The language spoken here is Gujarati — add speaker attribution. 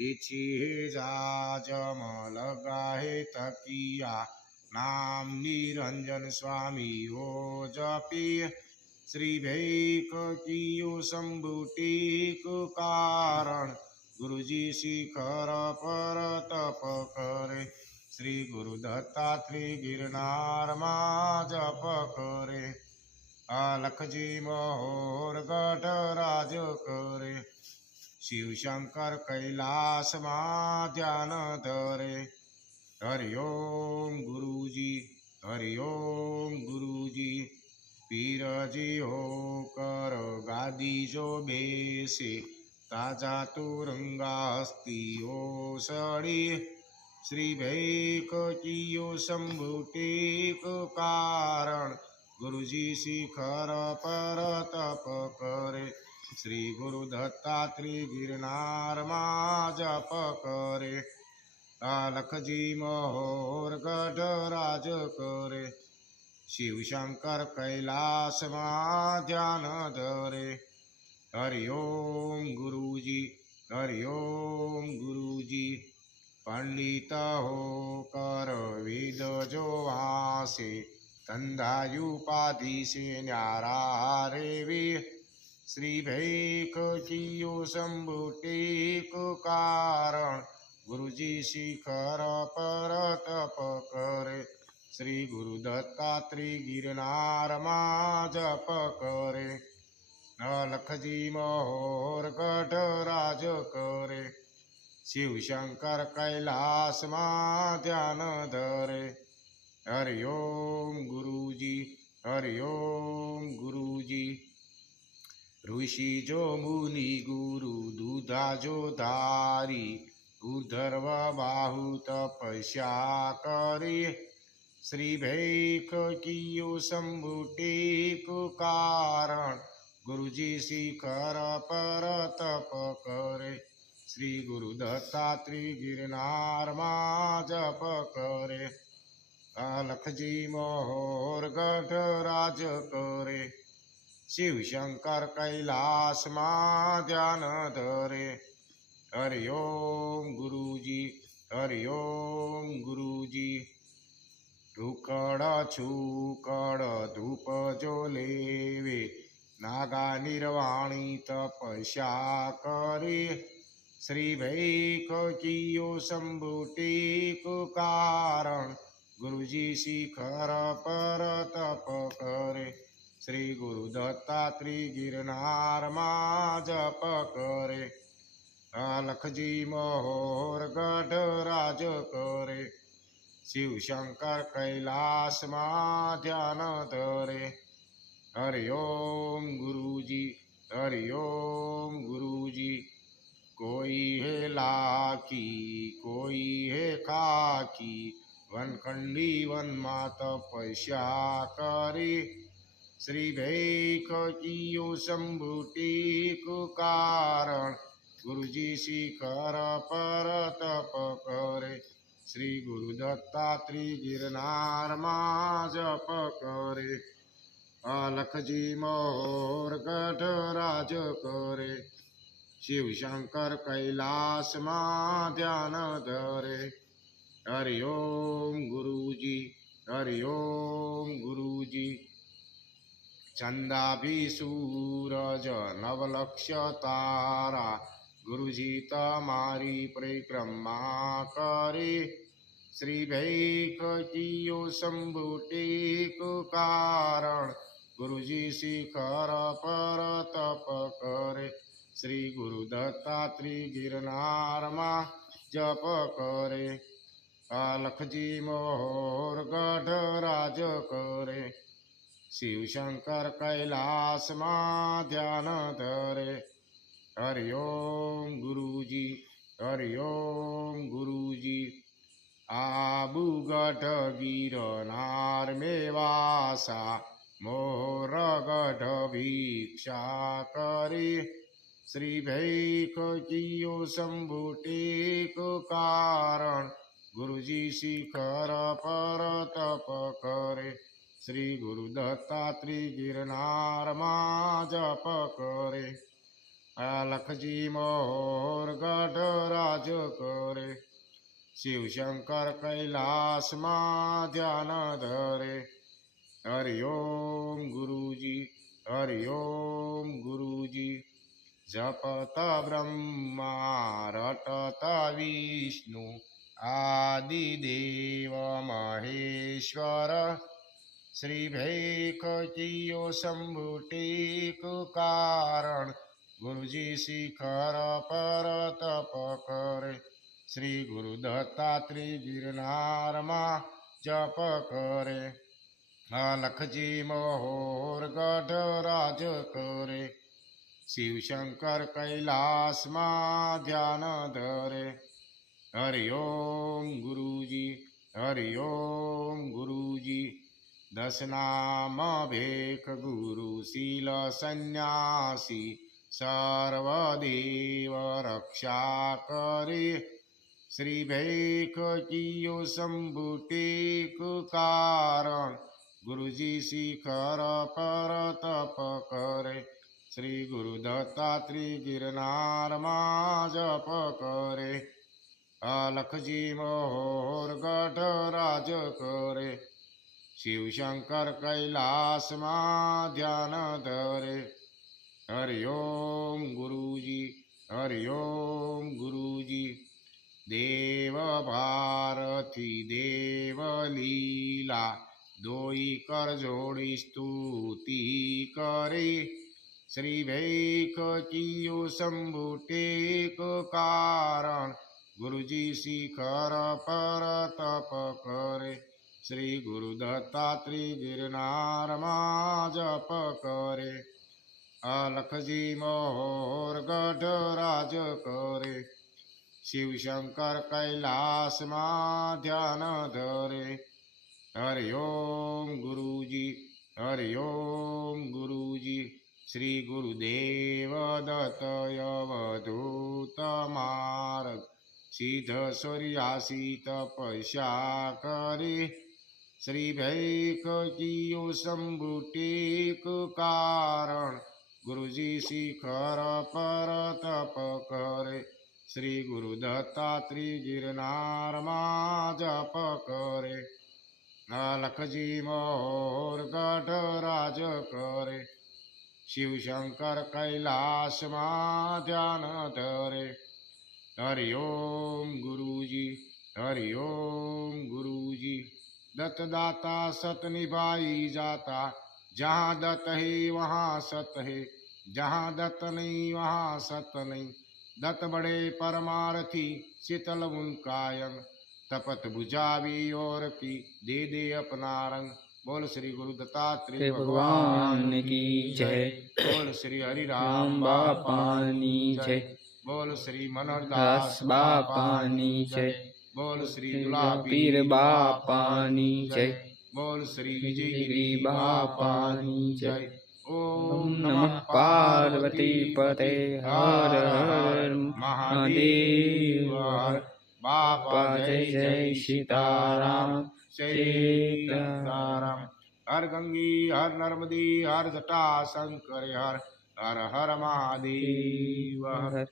Speaker 1: વિચિજા જમલ ગાહે તકિયા નામ નિરંજન સ્વામી ઓ જપી શ્રી ભૈક કિયો સંભુટીક કારણ ગુરુજી શિખર પર તપ કરે શ્રી ગુરુ દત્તાત્રી ગિરનારમાં જપ કરે આ લખજી મહોર ગઢ રાજ કરે શિવ શંકર કૈલાસમાં ધ્યાન ધરે. હરિ ઓમ ગુરુજી, હરિ ઓમ ગુરુજી, પીરજી હો કર ગાદી જો બેસે. તાજા તુરંગા હસ્તીઓ સડી શ્રી ભૈક કિયો શંભુટીક કારણ. ગુરુજી શિખર પર તપ કરે. શ્રી ગુરુ દત્તાત્રી ગિરનારમાં જપ કરે કાલખજી મહોર ગઢ રાજ કરે શિવ શંકર કૈલાસમાં ધ્યાન ધરે હરિ ઓમ ગુરુજી હરિ ઓમ ગુરુજી પંડિત હો કર વિદ જો વાસે ધંધાયુપાધિ સે ન્યારા રેવે શ્રી ભૈક કિયો શંભુટીક કારણ ગુરુજી શિખર પર તપ કરે શ્રી ગુરુ દત્તાત્રી ગિરનારમાં જપ કરે. લખજી મહોર ગઢ રાજ કરે. શિવ શંકર કૈલાસમાં ધ્યાન ધરે. હરિ ઓમ ગુરુજી, હરિ ઓમ ઋષિ જો મુનિ ગુરુ દુધા જો ધારી ઉર્ધર્વ બાહુ તપસ્યા કરી. શ્રી ભૈક કિયો શંભુટીક કારણ, ગુરુજી શિખર પર તપ કરે. શ્રી ગુરુ દત્તાત્રી ગિરનારમાં જપ કરે. લખજી મહોર ગઢ રાજ કરે. શિવ શંકર કૈલાસમાં ધ્યાન ધરે. હરિ ઓમ ગુરુજી, હરિ ઓમ ગુરુજી. ઢુકડ છુકડ ધૂપ જો લેવે, નાગા નિર્વાણી તપસ્યા કરી. શ્રી ભૈક કિયો શંભુટીક કારણ, ગુરુજી શિખર પર તપ કરે. શ્રી ગુરુ દત્તાત્રી ગિરનારમાં જપ કરે. લખજી મહોર ગઢ રાજ કરે. શિવ શંકર કૈલાસમાં ધ્યાન ધરે. હરિ ઓમ ગુરુજી, હરિ ઓમ ગુરુજી. કોઈ હે લાખી, કોઈ હે ખાખી. વનખંડી વનમાં તપસ્યા કરી. શ્રી ભૈક કિયો શંભુટીક કારણ ગુરુજી શિખર પર તપ કરે. શ્રી ગુરુ દત્તાત્રી ગિરનારમાં જપ કરે. અલખજી મોર ગઢ રાજ કરે. શિવ શંકર કૈલાસમાં ધ્યાન ધરે. હરિ ઓમ ગુરુજી, હરિ ઓમ ગુરુજી. ચંદાભી સૂરજ નવલક્ષ્ય તારા ગુરુજી તમારી પરિક્રમા કરી શ્રી ભૈક કિયો શંભુટીક કારણ ગુરુજી શિખર પર તપ કરે શ્રી ગુરુ દત્તાત્રી ગિરનારમાં જપ કરે લખજી મોર ગઢ રાજ કરે શિવ શંકર કૈલાસમાં ધ્યાન ધરે હરિ ઓમ ગુરુજી, હરિ ઓમ ગુરુજી. આબુ ગઢ ગિરનાર મેવાસા મોર ગઢ ભિક્ષા કરી. શ્રી ભૈક કિયો શંભુટીક કારણ, ગુરુજી શિખર પર તપ કરે. શ્રી ગુરુ દત્તાત્રી ગિરનારમાં જપ કરે આ લખજી મોર ગઢ રાજ કરે શિવ શંકર કૈલાસમાં ધ્યાન ધરે. હરિ ઓમ ગુરુજી, હરિ ઓમ ગુરુજી, જપતા બ્રહ્મા રટતા વિષ્ણુ આદિદેવ મહેશ્વર. શ્રી ભૈકીયો શંભુટીક કારણ. ગુરુજી શિખર પર તપ કરે. શ્રી ગુરુ દત્તાત્રી ગિરનારમાં જપ કરે. લખજી મહોર ગઢ રાજ કરે. શિવ શંકર કૈલાસમાં ધ્યાન ધરે. હરિ ઓમ ગુરુજી, હરિ ઓમ ગુરુજી. દસનામ ભેખ ગુરુ શીલ સંન્યાસી સર્વદેવ રક્ષા કરે શ્રી ભૈખ કિયો શંભુટેક કારણ ગુરુજી શિખર પર તપ કરે શ્રી ગુરુ દત્તાત્રી ગિરનારમાં જપ કરે અલખજી મોર ગઢ રાજ કરે શિવ શંકર કૈલાસમાં ધ્યાન ધરે. હરિ ઓમ ગુરુજી, હરિ ઓમ ગુરુજી. દેવ ભારતી, દેવ લીલા, દોઈ કર જોડી સ્તુતિ કરી. શ્રી ભૈક ચિયો શંભુ ટેક કારણ, ગુરુજી શિખર પર તપ કરે. શ્રી ગુરુ દત્તાત્રી ગિરનારમાં જપ કરે. અલખજી મોર ગઢ રાજ કરે. શિવ શંકર કૈલાસમાં ધ્યાન ધરે. હરિ ઓમ ગુરુજી, હરિ ઓમ ગુરુજી, શ્રી ગુરુદેવ દત્ત અવધૂત માર્ગ. સિદ્ધ સૂર્યાસી તપસ્યા કરી. શ્રી ભૈક કિયો શંભુટેક કારણ. ગુરુજી શિખર પર તપ કરે. શ્રી ગુરુ દત્તાત્રી ગિરનારમાં જપ કરે. લખજી મોર ગઢ રાજ કરે. શિવ શંકર કૈલાસમાં ધ્યાન ધરે. હરિ ઓમ ગુરુજી, હરિ ઓમ ગુરુજી. दत दाता सत निभाई जाता। जहाँ दत है वहाँ सत है। जहाँ दत्त नहीं वहाँ सत नहीं। दत्त बड़े परमारथी शीतल उनका तपत बुझावी और की दे दे अपना रंग। बोल श्री गुरु दत्तात्रेय
Speaker 2: भगवान की जय।
Speaker 1: बोल श्री हरि राम
Speaker 2: बापानी जय।
Speaker 1: बोल श्री मनोहर दास
Speaker 2: बापानी जय।
Speaker 1: બોલ શ્રી
Speaker 2: પીર બાપાની જય.
Speaker 1: બોલ શ્રી
Speaker 2: વિજયગીરી બાપાની જય. ઓમ નમઃ પાર્વતી પતે હર હર મહાદેવ. બાપા જય જય સીતારામ.
Speaker 1: સીતારામ. હર ગંગી હર નર્મદી હર જટા શંકર હર હર હર મહાદેવ.
Speaker 2: હર